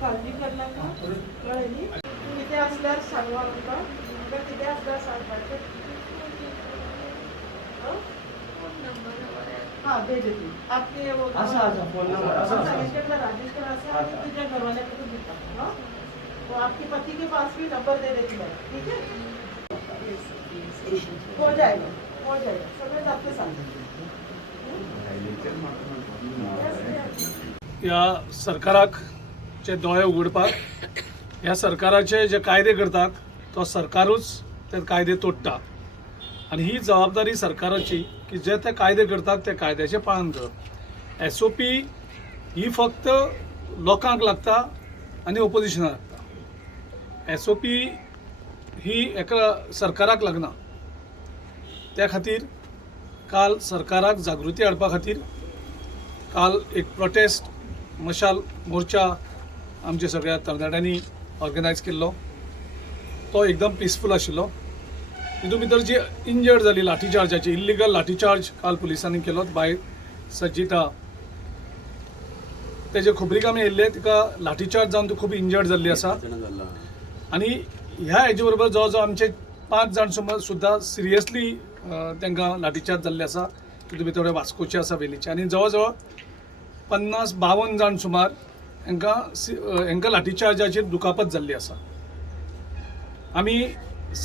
काळजी कर नका कळली किती असल्यार सांगवा आमकां किती असल्यार सांगपाचें हाँ भेज देती आपके वो फोन नंबर रजिस्टर आसा तुझे घरवाले को देता हाँ तो आपके पति के पास भी नंबर दे देती है ठीक है हो जाएगा सगळे आपके साथ या सरकाराक जे दोळे उगडपाक ह्या सरकाराचे जे कायदे करतात तो सरकारूच ते कायदे तोडटा आणि ही जबाबदारी सरकाराची की जे ते कायदे करतात ते कायद्याचे पालन करप SOP ही फक्त लोकांक लागता आणि ओपोजिशनाक लागता SOP ही एका सरकाराक लागना त्या खातीर काल सरकाराक जागृती हाडपा खातीर काल एक प्रोटेस्ट मशाल मोर्चा आमच्या सगळ्या तरणाट्यांनी ऑर्गनायज केल्लो तो एकदम पीसफूल आशिल्लो तितून भितर जी इंजर्ड जाली लाठीचार्जाची इल्लिगल लाठीचार्ज काल पुलिसांनी केलो बाय सज्जिता तेजे खबरीक आमी येयल्ले तिका लाठीचार्ज जावन ती खूब इंजर्ड जाल्ली आसा आनी ह्या हेजे बरोबर जवळ जवळ आमचे 5 जाण सुद्दां सिरियसली तांकां लाठीचार्ज जाल्ले आसा तितून भितर वास्कोचे आसा वेलीचे आनी जवळ जवळ 50-52 जाण सुमार हांकां लाठीचार्जाचेर दुखापत जाल्ली आसा आमी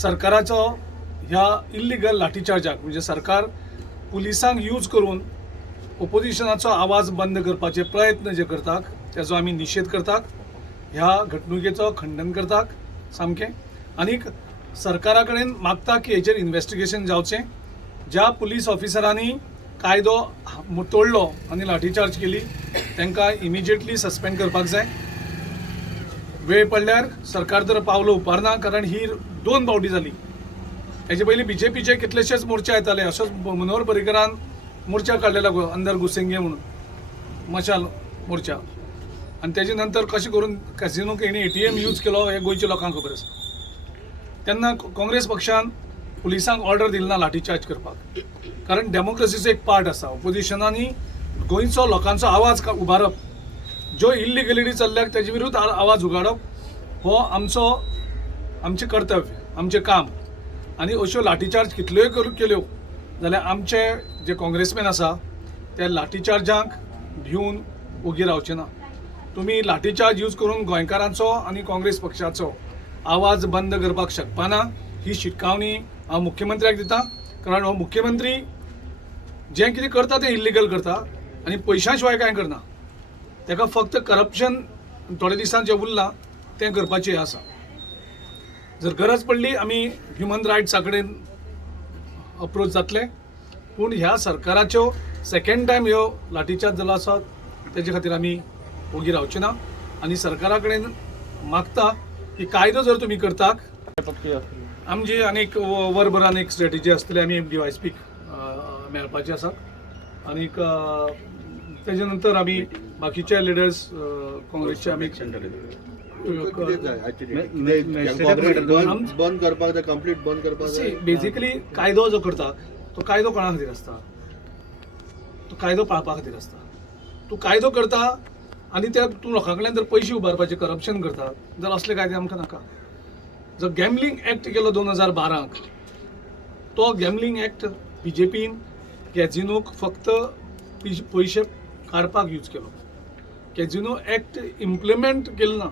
सरकाराचो ह्या इल्लिगल लाठीचार्जाक म्हणजे सरकार पुलिसांक यूज करून ओपोजिशनाचो आवाज बंद करपाचे प्रयत्न जे करतात तेजो आमी निशेध करतात ह्या घडणुकेचो खंडन करतात सामकें आनीक सरकारा कडेन मागता की हेचेर इन्व्हेस्टिगेशन जावचें ज्या पुलीस ऑफिसरांनी कायदो तोडलो आनी लाठीचार्ज केली तांकां इमिजिएटली सस्पेंड करपाक जाय वेळ पडल्यार सरकार तर पावलो उपरना कारण ही 2 फावटी जाली हेजे पयलीं BJPचे कितलेशेच मोर्चा येताले अशेंच मनोहर पर्रीकरान मोर्चा काडलेलो अंदर घुसेंगे म्हणून मशाल मोर्चा आनी तेजे नंतर कशें करून कॅसिनोक हेणी ATM यूज केलो हे गोंयच्या लोकांक खबर आसा तेन्ना काँग्रेस पक्षान पुलिसांक ऑर्डर दिली ना लाठीचार्ज करपाक कारण डेमोक्रेसीचो एक पार्ट आसा ओपोजिशनांनी गोंयचो लोकांचो आवाज उबारप ज्यो इल्लिगलिटी चल्ल्याक तेजे विरुद्ध आवाज उगाडप हो आमचें कर्तव्य आमचें काम आनी अश्यो लाठीचार्ज कितल्योय केल्यो जाल्यार आमचे जे काँग्रेसमॅन आसा ते लाठीचार्जांक भिवन ओगी रावचे ना तुमी लाठीचार्ज यूज करून गोंयकारांचो आनी काँग्रेस पक्षाचो आवाज बंद करपाक शकपाना ही शिटकावणी हांव मुख्यमंत्र्याक दिता कारण हो मुख्यमंत्री जें कितें करता तें इल्लिगल करता आनी पयशां शिवाय कांय करना ताका फक्त करप्शन थोडे दिसांत जें उरलां तें करपाचें आसा जर गरज पडली आमी ह्युमन रायट्सा कडेन अप्रोच जातले पूण ह्या सरकाराच्यो सेकंड टायम ह्यो लाठीचार्ज जालो आसा तेजे खातीर आमी ओगी रावचे ना आनी सरकारा कडेन मागता की कायदो जर तुमी करतात आमची आनीक वरभरान एक स्ट्रॅटेजी आसतली आमी DYSPक मेळपाचे आसात आनीक तेजे नंतर आमी बाकीचे लिडर्स काँग्रेसचे आमी बंद करपाक कंप्लीट बंद करपाक बेजिकली कायदो जो करता तो कायदो कोणा खातीर आसता तो कायदो पाळपा खातीर आसता तूं कायदो करता आनी त्या तूं लोकां कडल्यान जर पयशे उबारपाचें करप्शन करता जाल्यार असले कायदे आमकां नाका जो गॅमलिंग एक्ट केलो 2012 तो गॅमलिंग एक्ट BJPन कॅझिनोक फक्त पयशे काडपाक यूज केलो कॅझिनो एक्ट इम्प्लिमेंट केलो ना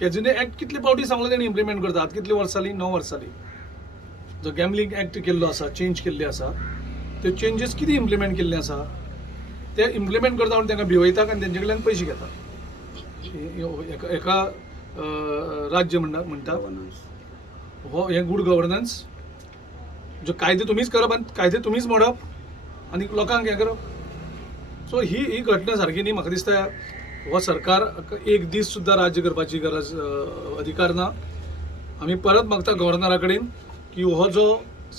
कॅझिनो एक्ट कितले फावटी सांगलो तेणी इम्प्लिमेंट करतात कितले वर्सां जाली 9 वर्सां जाली जो गॅमलिंग एक्ट केल्लो आसा चेंज केल्ले आसा ते चेंजीस कितें इम्प्लिमेंट केल्ले आसा ते इम्प्लिमेंट करता म्हणून तांकां भिवयतात आनी तेंचे कडल्यान पयशे घेतात एका राज्य म्हणटा हो हे गुड गव्हर्नन्स जो कायदे तुमीच करप आनी कायदे तुमीच मोडप आनी लोकांक हें करप सो ही घटना सारकी न्ही म्हाका दिसता हो सरकार एक दीस सुद्दां राज्य करपाची गरज अधिकार ना आमी परत मागता गव्हर्नरा कडेन की हो जो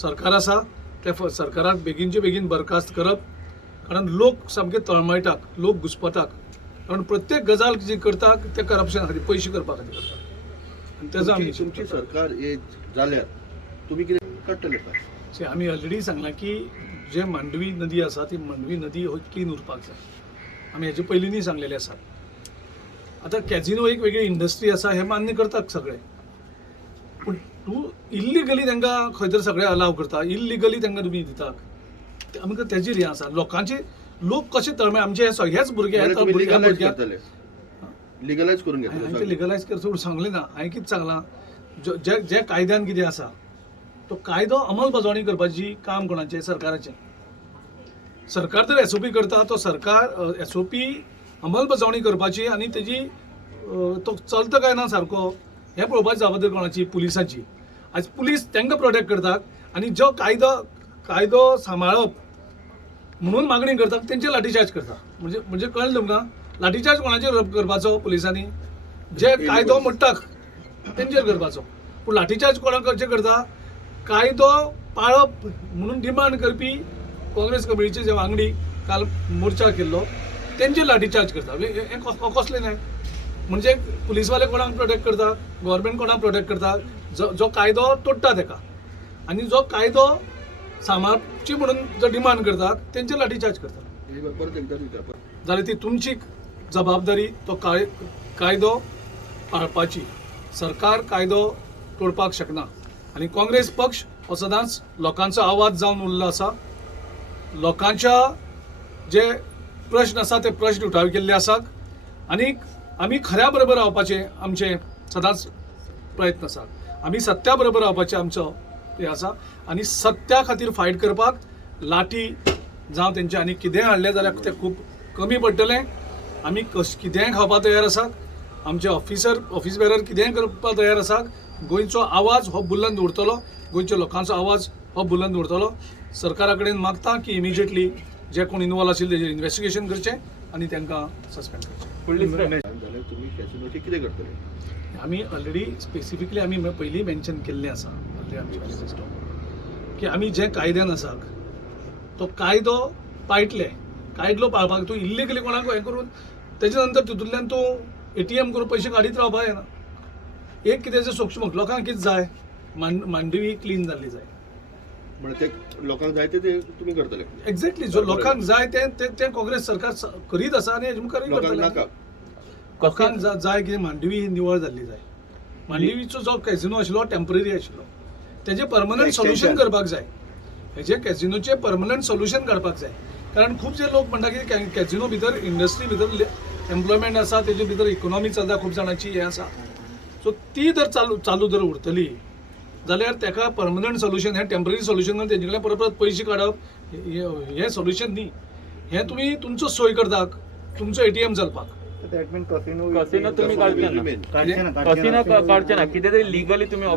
सरकार आसा त्या सरकाराक बेगीनचे बेगीन बरखास्त करप कारण लोक सामके तळमळटात लोक घुस्पतात कारण प्रत्येक गजाल जी करता ते करप्शन खातीर पयशे करपा खातीर करता आनी तेजो आमी तुमची सरकार हे जाल्यार तुम्ही कितें करतले काय See, आमी ऑलरेडी सांगलां की जे मांडवी नदी आसा ती मांडवी नदी हो क्लीन उरपाक जाय आमी हेजे पयलींनी सांगलेले आसा आतां कॅझिनो एक वेगळी इंडस्ट्री आसा हे मान्य करतात सगळे पूण तूं इल्लिगली तांकां खंय तर सगळे अलाव करता इल्लिगली तांकां तुमी दितात आमकां तेजेर हें आसा लोकांचे लोक कशे तळमे आमचे हेच भुरगे म्हणजे तुम्ही लिगलायज भुरग्याक करतले लिगलायज करून घेतले हांवें लिगलायज करता सांगलें ना हांवें कितें सांगलां जे जे कायद्यान कितें आसा तो कायदो अंमलबजावणी करपाची काम कोणाचें सरकाराचें सरकार जर एसओपी करता तो सरकार एसओपी अंमलबजावणी करपाची आनी तेजी तो चलता काय ना सारको हें पळोवपाची जबाबदारी कोणाची पुलिसाची आज पुलीस तांकां प्रोटेक्ट करतात आनी जो कायदो सांबाळप म्हणून मागणी करतात तेंचे लाठीचार्ज करता म्हणजे कळ्ळें तुमकां लाठीचार्ज कोणाचेर करपाचो पुलिसांनी जे कायदो म्हणटा तेंचेर करपाचो पूण लाठीचार्ज कोणाक करता कायदो पाळप म्हणून डिमांड करपी काँग्रेस कमिटीचे जे वांगडी काल मोर्चा केल्लो तेंचेर लाठीचार्ज करता हे कसलें न्हय म्हणजे पुलीसवाले कोणाक प्रोटेक्ट करता गव्हर्मेंट कोणाक प्रोटेक्ट करता जो कायदो तोडटा तेका आनी जो कायदो सांबाळची म्हणून जो डिमांड करता तेंचेर लाठीचार्ज करता परत एकदा विचार जाल्यार ती तुमची जबाबदारी तो कायदो पाळपाची सरकार कायदो तोडपाक शकना आनी काँग्रेस पक्ष हो सदांच लोकांचो आवाज जावन उरलो आसा लोकांच्या जे प्रश्न आसा ते प्रश्न उठाव केल्ले आसात आनी आमी खऱ्या बरोबर रावपाचे आमचे सदांच प्रयत्न आसात आमी सत्या बरोबर रावपाचे आमचो हे आसा आनी सत्या खातीर फायट करपाक लाठी जावं तेंचे आनी कितेंय हाडलें जाल्यार तें खूब कमी पडटलें आमी कितेंय खावपाक तयार आसात आमचे ऑफिस बेरर कितेंय करपाक तयार आसात गोंयचो आवाज हो बुलंद उरतलो गोंयच्या लोकांचो आवाज हो बुलंद उरतलो सरकारा कडेन मागता की इमिजिएटली जे कोण इनवॉल्व आशिल्ले तेजेर इन्व्हेस्टिगेशन करचें आनी तांकां सस्पेंड करचें तुम्ही कॅसिनोचे कितें करतले आमी ऑलरेडी स्पेसिफिकली आमी पयलीं मेन्शन केल्लें आसा ऑलरेडी आमचे मॅनिफेस्टो की आमी जे कायद्यान आसा तो कायदो पाळटले कायदो पाळपाक तूं इल्लिगली कोणाक हें करून तेजे नंतर तितूंतल्यान तूं ATM करून पयशे काडीत रावपाक येना एक कितें सूक्ष्म लोकांक कितें जाय मांडवी क्लीन जाल्ली जाय म्हणजे ते लोकांक जाय ते तुम्ही करतले एक्झॅक्टली जो लोकांक जाय ते काँग्रेस सरकार करीत आसा आनी हेजे मुखारय लोकांक करतले नाका लोकांक जाय की मांडवी ही निवळ जाल्ली जाय मांडवीचो जो कॅझिनो आशिल्लो टेम्पररी आशिल्लो तेजें परमनंट सोल्युशन करपाक जाय हेजे कॅझिनोचें परमनंट सोल्युशन काडपाक जाय कारण खुबशे लोक म्हणटा की कॅझिनो भितर इंडस्ट्री भितर एम्प्लॉयमेंट आसा तेजे भितर इकॉनॉमी चलता खूब जाणांची हें आसा सो ती जर चालू जर उरतली जाल्यार तेका परमनंट सोल्युशन हें टेम्पररी सोल्युशन तेजे कडल्यान परत पयशे काडप हें सोल्युशन न्ही हें तुमी तुमचो सोय करतात तुमचो ATM चलपाक कसिनो तुम्ही काढचे ना किती तरी लिगली तुम्ही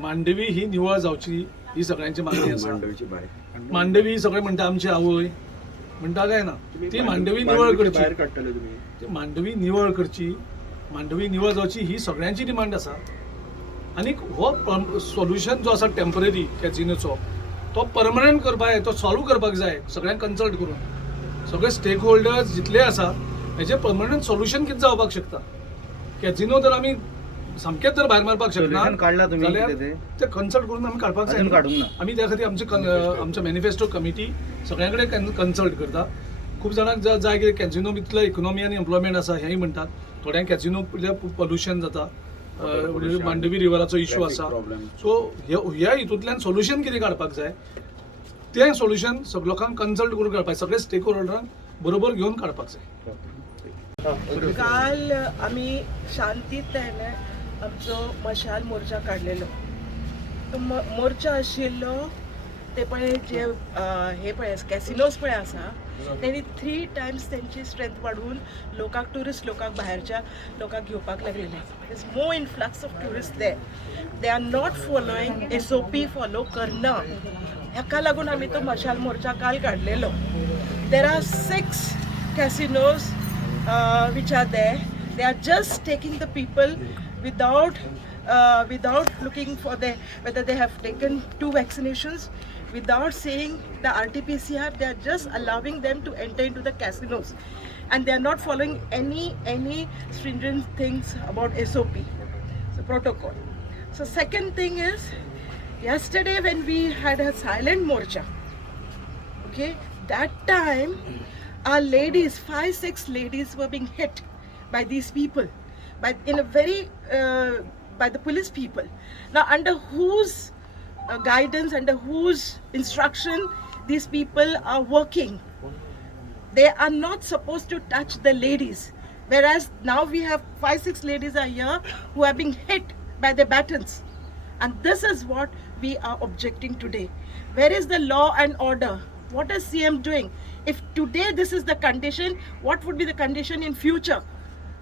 मांडवी ही निवळ जावची ही सगळ्यांची मागणी आसा मांडवी सगळे म्हणटा आमची आवय म्हणटा काय ना ती मांडवी निवळ करची काडटले तुम्ही ती मांडवी निवळ करची मांडवी निवळ जावची ही सगळ्यांची डिमांड आसा आनी हो सोल्युशन जो आसा टेम्पररी कॅझिनोचो तो परमनंट करपाक जाय तो सॉल्व करपाक जाय सगळ्यांक कन्सल्ट करून सगळे स्टेक होल्डर्स जितले आसा हेजे परमनंट सोल्युशन कितें जावपाक शकता कॅझिनो जर आमी सामकेच जर भायर मारपाक शकना जाल्यार ते कन्सल्ट करून आमी काडपाक जाय आमी त्या खातीर आमचो मॅनिफेस्टो कमिटी सगळ्यां कडेन कन्सल्ट करता खूब जाणांक जाय कितें कॅझिनो भितरलो इकॉनॉमी आनी एम्प्लॉयमेंट आसा हेंय म्हणटात थोड्यांक कॅझिनो पोल्युशन जाता मांडवी रिवराचो इश्यू आसा सो ह्या हितूंतल्यान सोल्युशन कितें काडपाक जाय तें सोल्युशन लोकांक कन्सल्ट करून काडपाक सगळे स्टेक होल्डरांक बरोबर घेवन काडपाक जाय काल आम्ही शांतीतेन आमचो मशाल मोर्चा काडलेलो तो मोर्चा आशिल्लो ते पळय जे हे पळय कॅसिनोज पळय आसा त्यांनी 3 टायम्स त्यांची स्ट्रेंथ वाडवून लोकांक टुरिस्ट लोकांक भायरच्या लोकांक घेवपाक लागलेले is more influx of tourist they are not following SOP follow करना हेका लागून आमी तो मशाल मोर्चा काल काडलेलो there are 6 casinos which are there. They are just taking the people without looking for whether they have taken 2 vaccinations, without saying the RT-PCR, they are just allowing them to enter into the casinos, and they are not following any stringent things about SOP, so protocol. So second thing is, yesterday when we had a silent morcha, okay, that time our ladies, 5-6 ladies were being hit by these people, by the police people. Now under whose guidance, under whose instruction these people are working? They are not supposed to touch the ladies, whereas now we have 5-6 ladies are here who are being hit by the batons, and this is what we are objecting today. Where is the law and order? What is CM doing? If today this is the condition, what would be the condition in future?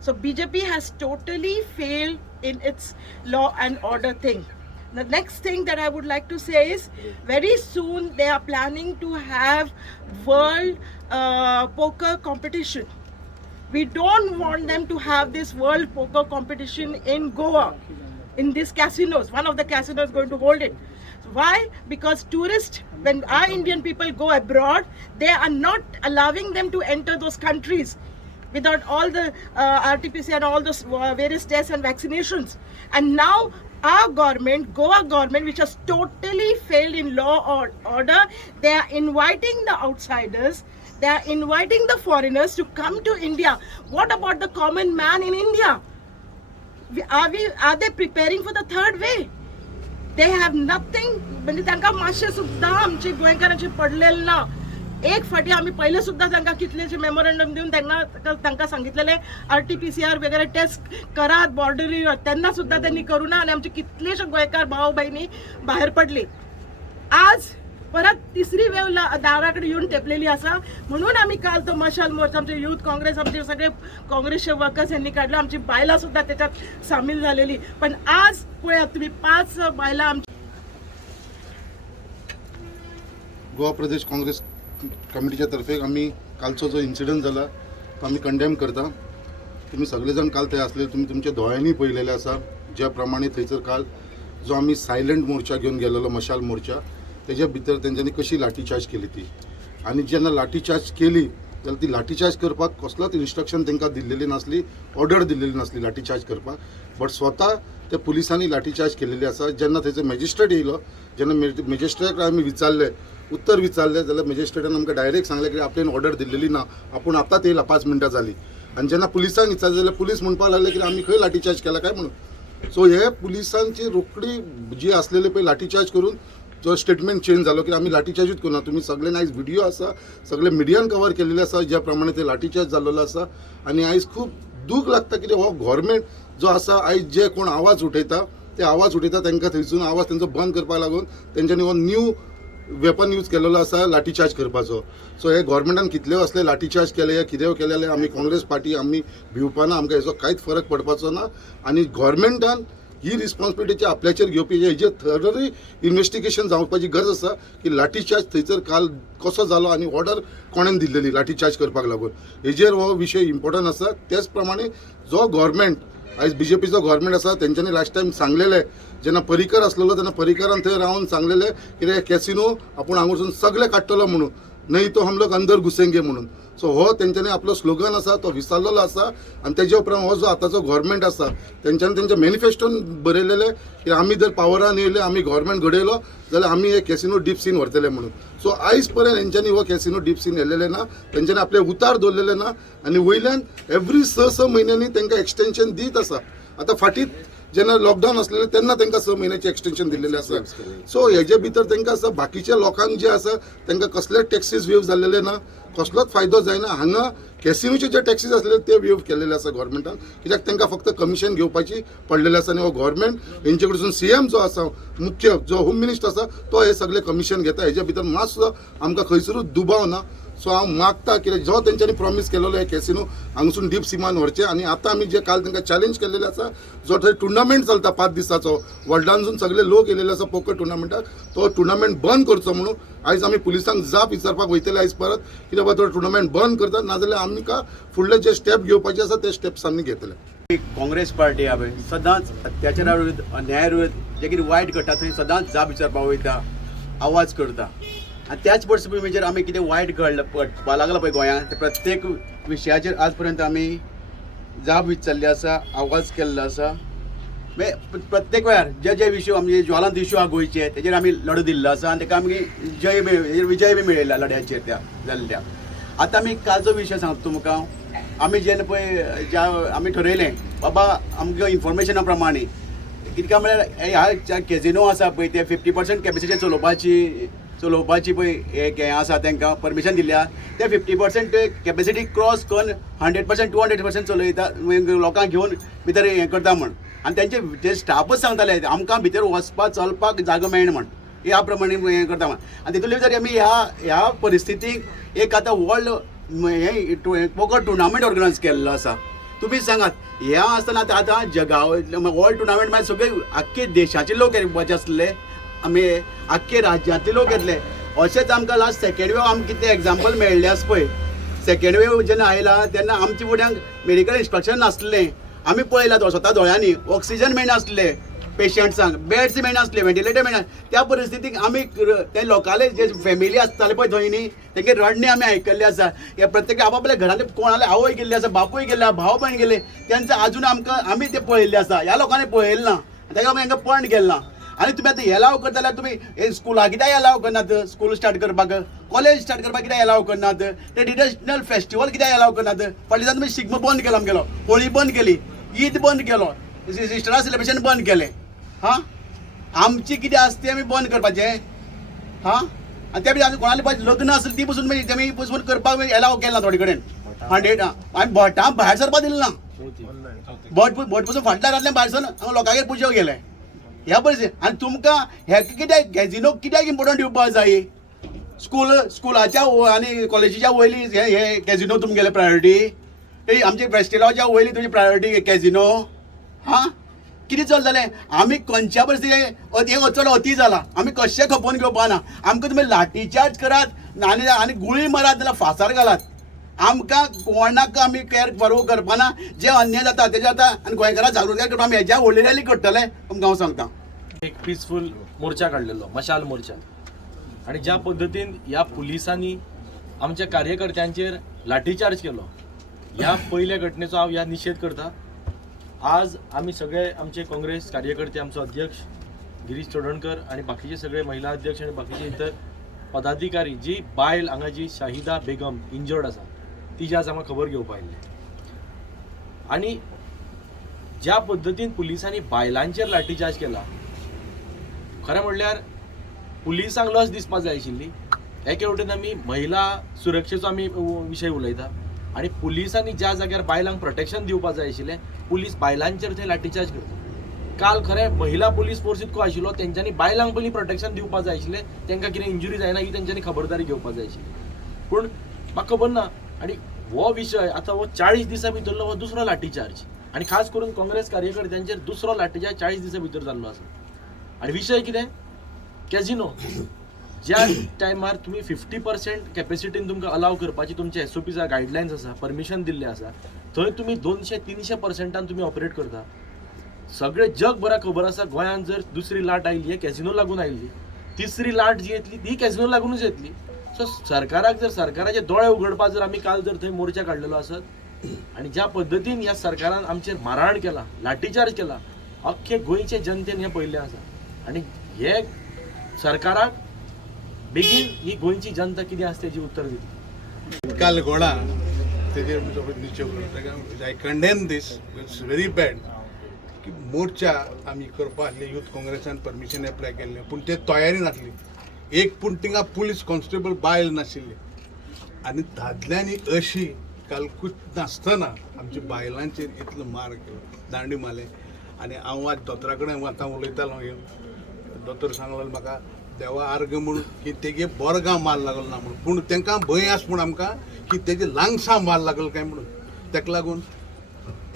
So BJP has totally failed in its law and order thing. The next thing that I would like to say is, very soon they are planning to have world poker competition. We don't want them to have this world poker competition in Goa, in these casinos. One of the casinos is going to hold it. Why? Because tourists, when our Indian people go abroad, they are not allowing them to enter those countries without all the RT-PCR and all those various tests and vaccinations. And now our government, Goa government, which has totally failed in law or order, they are inviting the outsiders, they are inviting the foreigners to come to India. What about the common man in India? Are they preparing for the third wave? They have nothing. म्हणजे तांकां मातशें सुद्दां आमची गोंयकारांची पडलेलें ना. एक फाटी आमी पयले सुद्दां तांकां कितलेशे मेमोरंडम दिवन तांकां सांगितलेले RT-PCR वगैरे टेस्ट करात बॉर्डरीवर, तेन्ना सुद्दां त्यांनी करू ना, आणि आमचे कितलेशे गोंयकार भाव भयणी भायर पडली. आज परत तिसरी वेव दाराकडे येऊन टेपलेली असा. म्हणून आम्ही काल तो मशाल मोर्चा, आमचे युथ काँग्रेस, आमचे सगळे काँग्रेसचे वर्कर्स यांनी काढलं. आमची बायला सुद्धा त्याच्यात सामील झालेली. पण आज पळया तुम्ही 5 बायला आमची गोवा प्रदेश काँग्रेस कमिटीच्या तर्फे आम्ही कालचो जो इन्सिडंट झाला तो आम्ही कंडेम करता. तुम्ही सगळेजण काल ते असले, तुम्ही तुमच्या दोळ्यांनी पळयलेले आसा ज्या प्रमाणे थंयसर काल जो आम्ही सायलंट मोर्चा घेऊन गेलेलो मशाल मोर्चा, त्याच्या भितर तेंच्यांनी कशी लाठीचार्ज केली ती, आणि जेन्ना लाठीचार्ज केली जाल्यार ती लाठीचार्ज करपाक कसलोच इन्स्ट्रक्शन तांकां दिल्लेली नासली, ऑर्डर दिल्लेली नासली लाठीचार्ज करपाक, बट स्वता त्या पुलिसांनी लाठीचार्ज केलेली आसा. जेन्ना थंयचो मॅजिस्ट्रेट येयलो, जेन्ना मॅजिस्ट्रेटाक आमी विचारले, उत्तर विचारले, जाल्यार मॅजिस्ट्रेटान आमकां डायरेक्ट सांगलें की आपल्यान ऑर्डर दिल्लेली ना, आपूण आतांच येयला, 5 मिनटां जाली. आनी जेन्ना पुलिसांक विचारलें जाल्यार पुलीस म्हणपाक लागले की आमी खंय लाठीचार्ज केला काय म्हणून. सो हे पुलिसांची रोखडी जी आसलेली पळय लाठीचार्ज करून जो स्टेटमेंट चेंज झालो की आम्ही लाठीचार्जूच करना. तुम्ही सगळे आयज व्हिडिओ आसा, सगळे मिडियान कवर केलेले आसा ज्या प्रमाणे ते लाठीचार्ज जाल्लो आसा. आणि आयज खूब दूख लागता की हो गव्हर्मेंट जो आसा, आयज जे कोण आवाज उठयता ते आवाज उठयता तांकां थंयसून आवाज तांचो बंद करपाक लागून तेंच्यांनी हो न्यू वेपन यूज केलेलो आसा लाठीचार्ज करपाचो. सो हे गव्हर्मेंटान कितल्यो असले लाठीचार्ज केले या कितें केलेले, आमी काँग्रेस पार्टी आमी भिवपाना, आमकां हेचो कांयच फरक पडपाचो ना. आणि गव्हर्मेंटान ही रिस्पॉन्सिबिलिटी आपल्याचेर घेवपी, हेजेर थररी इन्व्हेस्टिगेशन जावपाची गरज आसा की लाठीचार्ज थंयसर काल कसो जालो आणि ऑर्डर कोणेन दिल्लेली लाठीचार्ज करपाक लागून, हेजेर हो विशय इम्पॉर्टंट आसा. त्याच प्रमाणे जो गव्हर्मेंट आयज BJPचो गव्हर्मेंट आसा तेंच्यांनी लास्ट टायम सांगलेले, जेन्ना पर्रीकर आसलेलो तेन्ना पर्रीकरान थंय रावन सांगलेले की कॅसिनो आपूण हांगसून सगळे काडटलो म्हणून, नाही तो हम लोग अंदर घुसेंगे म्हणून. सो हो तेंच्यांनी आपलो स्लोगन आसा तो विसरलेलो आसा. आणि तेजे उपरांत हो जो आतांचो गव्हर्मेंट आसा तेंच्यांनी तेंच्या मॅनिफेस्टोन बरयलेले की आमी जर पावरान येयले, आमी गव्हर्मेंट घडयलो जाल्यार आमी हे कॅसिनो डीप सीन व्हरतले म्हणून. सो आयज पर्यंत हेंच्यांनी हो कॅसिनो डीप सीन व्हेल्लेले ना, तेंच्यांनी आपले उतार दवरलेले ना. आणि वयल्यान एवरी 6 म्हयन्यांनी तांकां एक्सटेन्शन दीत आसा. आता फाटीत जेन्ना लॉकडावन आसलेलें तेन्ना तांकां 6 म्हयन्याचें एक्सटेन्शन दिल्लेलें आसा. सो हेजे भितर तांकां आसा बाकीच्या लोकांक जे आसा तांकां कसलेच टॅक्सीस वेव जाल्लेले ना, कसलोच फायदो जायना. हांगा कॅसिनोचे जे टॅक्सीस आसलेले ते वेव केल्लेले आसा गव्हर्मेंटान, कित्याक तांकां फक्त कमिशन घेवपाची पडलेले आसा. आनी हो गव्हर्मेंट हेंचे कडसून CM जो आसा, मुख्य जो होम मिनिस्टर आसा तो हे सगळे कमिशन घेता. हेजे भितर मातसो आमकां खंयसरूच दुबाव ना. सो हांव मागता की जो तेंच्यांनी प्रॉमीस केलेलो हे कॅसिनो हांगसून डीप सीमान व्हरचे. आणि आता आमी जे काल तांकां चॅलेंज केलेले आसा, जो थंय टुर्नामेंट चलता 5 दिसाचो, वर्ल्डानसून सगळे लोक येयलेले आसा पोकर टुर्नामेंटाक, तो टुर्नामेंट बंद करचो म्हणून आयज आमी पुलिसांक जाप विचारपाक वयतले आयज परत, कित्याक बाबा तो टुर्नामेंट बंद करता, नाजाल्यार आमकां फुडले जे स्टेप घेवपाचे आसा ते स्टेप्स आमी घेतले. काँग्रेस पार्टी हांवें सदांच अत्याचारा विरुद्ध, अन्याया विरुद्ध जे कितें वायट घडटा थंय सदांच जाप विचारपाक वयता. आवाज करता आनी त्याच पार्श्वभुमीचेर आमी कितें वायट घडपा लागलां पळय गोंयांत ते प्रत्येक विशयाचेर आज पर्यंत आमी जाप विचारली आसा, आवाज केल्लो आसा. प्रत्येक वेळार जे जे विशय आमचे ज्वलंत इश्यू आहा गोंयचे तेजेर आमी लढो दिल्लो आसा आनी ताका आमी विजय बी मेळयला लढ्याचेर त्या जाल्ल्या. आतां आमी कालचो विशय सांगता तुमकां. आमी जेन्ना पळय ज्या आमी ठरयलें बाबा आमच्या इन्फॉर्मेशना प्रमाणे कितें काय म्हळ्यार ह्या कॅजिनो आसा पळय ते 50% कॅपेसिटी चलोवपाची पळय हें आसा तांकां परमिशन दिल्या. ते 50% कॅपेसिटी क्रॉस करून 100% 200% चलयता लोकांक घेवन भितर हें करता म्हण. आनी तेंचे स्टाफच सांगताले आमकां भितर वचपाक चलपाक जागो मेळना म्हण. ह्या प्रमाणे हें करता म्हण. आनी तितूंतले भितर आमी ह्या परिस्थितीक एक आतां वर्ल्ड हें पोकर टुर्नामेंट ऑर्गनायज केल्लो आसा. तुमी सांगात ह्या आसतना आतां जगा वर्ल्ड टुर्नामेंट म्हळ्यार सगळे आख्खे देशाचे लोक येवपाचे आसले, आमी आख्खे राज्यांतले लोक येतले. अशेंच आमकां लास्ट सेकेंड वेव आमकां कितें एग्जाम्पल मेळ्ळें आसा पळय. सेकेंड वेव जेन्ना आयला तेन्ना आमच्या फुड्यांक मेडिकल इन्स्ट्रक्शन नासलें. आमी पळयलां स्वता दोळ्यांनी ऑक्सिजन मेळनासलें पेशंट्सांक, बेड्स मेळनासले, व्हेंटिलेटर मेळना. त्या परिस्थितीक आमी ते लोकाले जे फॅमिली आसताले पळय थंय न्ही तेंगे रडणे आमी आयकल्ले आसा. हे प्रत्येक आपापल्या घरांतले कोणाले आवय गेल्ले आसा, बापूय गेले, भाव भयण गेले, तेंचं आजून आमी ते पळयल्ले आसा. ह्या लोकांनी पळयलें ना, ताका तांकां पण गेलें ना. आनी तुमी आतां एलाव करता जाल्यार तुमी स्कुलाक कित्याक एलाव करनात, स्कूल स्टार्ट करपाक, कॉलेज स्टार्ट करपाक कित्याक एलाव करनात, ते ट्रेडिशनल फेस्टिवल कित्याक एलाव करनात. फाटल्या दिसांनी तुमी शिगमो बंद केलो आमगेलो, होळी बंद केली, ईद बंद केलो, इस्टरा सेलिब्रेशन बंद केलें. हां आमची कितें आसा तें आमी बंद करपाचें. हां आनी त्या भितर कोणाली पळय लग्न आसली ती पसून तेमी पसून करपाक एलाव केला थोडे कडेन. 100 आमी भटां भायर सरपाक दिलें ना. भट पसून फाटल्या रातल्यान भायर सरून हांगा लोकांगेर पुजो गेले. ह्या परिस्थिती आनी तुमकां हे कित्याक कॅजिनो कित्याक इम्पोर्टंट दिवपाक जाय. स्कुलाच्या आनी कॉलेजीच्या वयली हे कॅजिनो तुमगेले प्रायोरिटी, आमचे फेस्टिवलाच्या वयली तुजी प्रायोरिटी कॅजिनो. हां कितें चलतलें. आमी खंयच्या परिस्थितीक चड अती जाला, आमी कशें खपोवन घेवपा ना. आमकां तुमी लाठीचार्ज करात आनी गुळी मारात नाल्यार फासार घालात. आमकां कोणाक आमी कॅर परवो करपाना. जे अन्याय जाता तेजे जाता आनी गोंयकारांक जागृताय करपा आमी हेज्या व्हडली रॅली करतले तुमकां हांव सांगता. एक पीसफूल मोर्चा काढलेलो, मशाल मोर्चा. आणि ज्या पद्धतीन ह्या पुलिसांनी आमच्या कार्यकर्त्यांचेर लाठीचार्ज केलो, ह्या पहिल्या घटनेचो हांव ह्या निषेध करता. आज आम्ही सगळे आमचे काँग्रेस कार्यकर्ते, आमचो अध्यक्ष गिरीश चोडणकर आणि बाकीचे सगळे महिला अध्यक्ष आणि बाकीचे इतर पदाधिकारी, जी बायल हांगा जी शाहिदा बेगम इंजर्ड आसा तिची आज आम्हाला खबर घेवपाक आयिल्ले. आणि ज्या पद्धतीन पुलिसांनी बायलांचेर लाठीचार्ज केला, खरें म्हणल्यार पुलिसांक लज दिसपाक जाय आशिल्ली. एके वटेन आमी महिला सुरक्षेचो आमी विशय उलयता आणि पुलिसांनी ज्या जाग्यार बायलांक प्रोटेक्शन दिवपाक जाय आशिल्लें, पुलीस बायलांचेर थंय लाठीचार्ज करता. काल खरें महिला पुलीस फोर्स इतको आशिल्लो, तेंच्यांनी बायलांक पयलीं प्रोटेक्शन दिवपाक जाय आशिल्लें, तांकां कितें इंजुरी जायना ही तेंच्यांनी खबरदारी घेवपाक जाय आशिल्ली. पूण म्हाका खबर ना. आनी हो विशय आतां हो 40 दिसां भितरलो हो दुसरो लाठीचार्ज, आनी खास करून काँग्रेस कार्यकर्त्यांचेर दुसरो लाठीचार्ज 40 दिसां भितर जाल्लो आसा. आनी विशय कितें, कॅजिनो. ज्या टायमार तुम्ही 50% कॅपेसिटीन तुमकां अलाव करपाची तुमचे SOPs आसा, गायडलायन्स आसा, परमिशन दिल्ले आसा, थंय तुम्ही 200-300% तुम्ही ऑपरेट करता. सगळे जगभराक खबर आसा गोंयांत जर दुसरी लाट आयली, हे कॅजिनो लागून आयिल्ली, तिसरी लाट जी येतली ती कॅजिनो लागूनच येतली. सो सरकाराक जर सरकाराचे दोळे उगडपाक जर आमी काल जर थंय मोर्चा काडलेलो आसत आनी ज्या पद्दतीन ह्या सरकारान आमचेर मारहाण केला, लाठीचार्ज केला, अख्खे गोंयचे जनतेन हें पळयल्लें आसा. आनी हे सरकाराक बेगीन ही गोंयची जनता कितें आसा तेजी उत्तर दितली. काल घोडा तेजेर निश्चय करता. I condemn this, it's very bad की मोर्चा आमी करपा आसले, यूथ काँग्रेसान परमिशन एप्लाय केल्लें, पूण ते तयारी नासली. एक पूण थिंगा पुलीस कॉन्स्टेबल बायल नाशिल्ले आनी दादल्यांनी अशी कालकूट नासतना आमच्या बायलांचेर इतलो मार केलो, दांडी मारले. आनी हांव आज दोतोरा कडेन आतां उलयतालो, दोतोर सांगलो म्हाका देवा आर्ग म्हणून की तेगे बोरगांव मार लागलो ना म्हणून, पूण तांकां भंय आसा पूण आमकां की तेजे लांगसा मार लागलो काय म्हणून. ताका लागून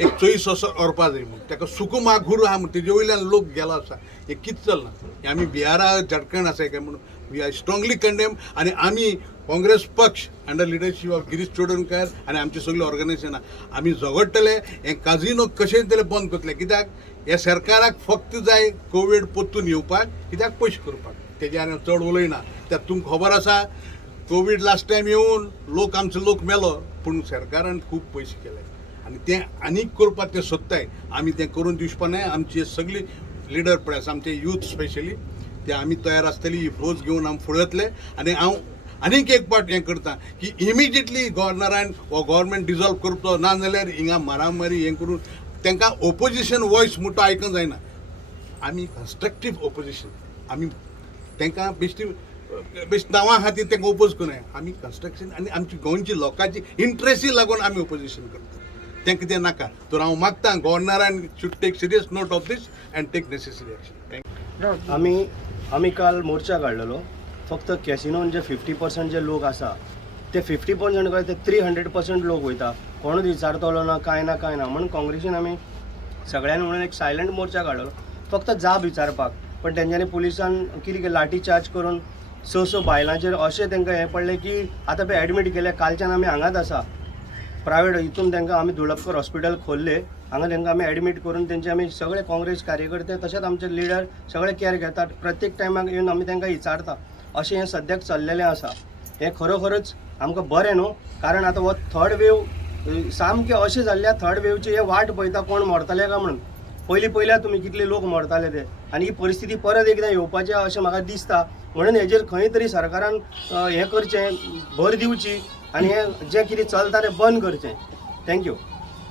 एक चोयस असो व्हरपा जाय म्हणून, ताका सुको मागूर आहा म्हणून, तेजे वयल्यान लोक गेलो आसा. हे कितें चलना. हे आमी बिहारा झारखंड आसाय काय म्हणून वी आर स्ट्रॉंगली कंडेम. आनी आमी काँग्रेस पक्ष under leadership of Girish Chodankar आनी आमचे सगळे ऑर्गनायजेशनां आमी झगडटले. हे काजिनो कशें तरी बंद करतले. कित्याक हे सरकाराक फक्त जाय कोवीड परतून येवपाक, कित्याक पयशे करपाक. तेजे हांवें चड उलयना त्या तुमकां खबर आसा कोवीड लास्ट टायम येवन आमचो लोक मेलो पूण सरकारान खूब पयशे केले आनी ते आनीक करपाक ते सोदताय आमी तें करून दिवचपा न्हय आमची सगळी लिडर पळय आसा आमचे यूथ स्पेशली ते आमी तयार आसतली ही फौज घेवन आमी फुडें वतले आनी हांव आनीक एक पाट हें करता की इमिजिएटली गव्हर्नरान हो गव्हर्नमेंट डिजॉल्व करचो ना जाल्यार हिंगा मारामारी हें करून तांकां ओपोजिशन वॉयस म्हणटा आयकूंक जायना आमी कन्स्ट्रक्टीव ओपोजिशन आमी तांकां बेश्ट नांवां खातीर तांकां ओपोज करूं आमी कन्स्ट्रक्शन आनी आमची गोंयची लोकांची इंट्रस्टी लागून आमी ओपोजिशन करता तांकां तें नाका तर हांव मागता गव्हर्नरान should take serious note of this and take necessary action thank you आम्ही काल मोर्चा काढलेलो फक्त कॅसिनोन जे 50% जे लोक आसा ते 50% काय ते 300% लोक वयता कोणूच विचारतलो ना काय ना म्हणून काँग्रेसीन आमी सगळ्यांनी म्हणून एक सायलंट मोर्चा काडलो फक्त जाब विचारपाक पण तेंच्यांनी पुलिसान कितें केलें लाठी चार्ज करून स बायलांचेर अशें तांकां हें पडलें की आतां पळय एडमीट केले कालच्यान आमी हांगाच आसा प्रायवेट हितून तांकां आमी धुळपकर हॉस्पिटल खोल्ले हांगा तांकां आमी एडमीट करून तेंचे आमी सगळे काँग्रेस कार्यकर्ते तशेंच आमचे लिडर सगळे केअर घेतात प्रत्येक टायमाक येवन आमी तांकां विचारता अशें हें सद्याक चल्लेलें आसा हें खरोखरच आमकां बरें न्हू कारण आतां हो थर्ड वेव सामकें अशें जाल्ल्या थर्ड वेवची हे वाट पळयता कोण मरतले काय म्हणून पयलीं तुमी कितले लोक मरताले ते आनी ही परिस्थिती परत एकदां येवपाची अशें म्हाका दिसता म्हणून हेजेर खंय तरी सरकारान हें करचें भर दिवची आनी हें जें कितें चलता तें बंद करचें थँक्यू